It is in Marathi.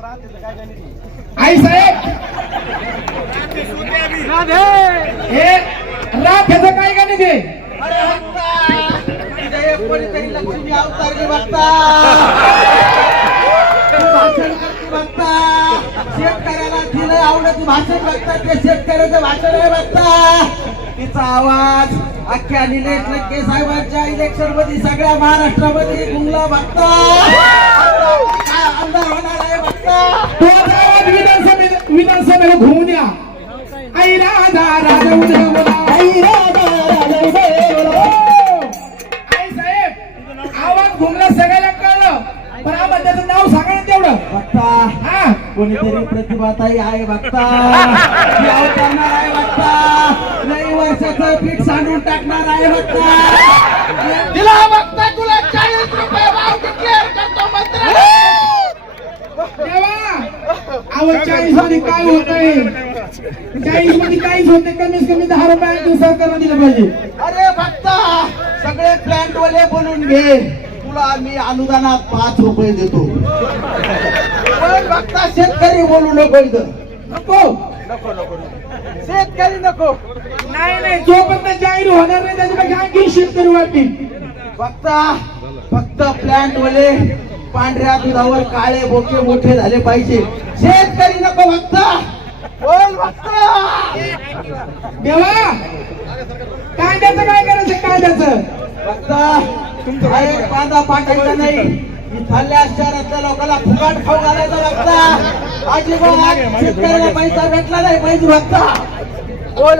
आई साहेब! हे राख्याचं काय गाणे ते? अरे बघता तिथे एक कोणीतरी लक्ष्मी अवतारली बघता! भाषण करते बघता! शेतकऱ्याला तिला आवडत भाषण बघता ते शेतकऱ्याचं भाषण आहे बघता! तिचा आवाज अख्ख्या निलेश साहेबांच्या इलेक्शनमध्ये सगळ्या महाराष्ट्रामध्ये गुंगला बघता! आमदार होणार आहे. बघता तो आता आवाज विधानसभेत विधानसभेला घुमून या आई राधा राजा उदय बोला आई राधा राजा उदय बोला हो. आई साहेब आवाज घुमला सगळ्याला कळलं. पण आम्हाला त्याचं नाव सांगा ना तेवढं. बघता हा. कोणीतरी प्रतिभाताई आहे बघता अवतरणार आहे बघता लई वर्षाचं पीठ सांडून टाकणार आहे बघता तिला बघता तुला चाळीस रुपये. अहो चाळीसमध्ये काय होतंय? चाळीसमध्ये काहीच होते कमीत कमी दहा रुपये सरकारला दिलं पाहिजे. अरे बघता सगळे प्लॅन्ट वाले बोलून घे. तुला मी अनुदानात पाच रुपये देतो. पण बघता शेतकरी बोलू नको इथं. नको. शेतकरी नको. नाही नाही. जोपर्यंत जाहीर होणार नाही त्याच्यापेक्षा आणखी शेतकरी वाटतील फक्त फक्त प्लॅन्ट वाले पांढऱ्या दुधावर काळे बोके मोठे झाले पाहिजे. शेतकरी नको फक्त बोल फक्त देवा कांद्याचं काय करायचं कांद्याचं? हा एक कांदा पाठायचा नाही. इथल्या शहरातल्या लोकांना फुकाट खाऊ घालायचा फक्त अजिबात शेतकऱ्याला पैसा भेटला नाही पाहिजे फक्त बोल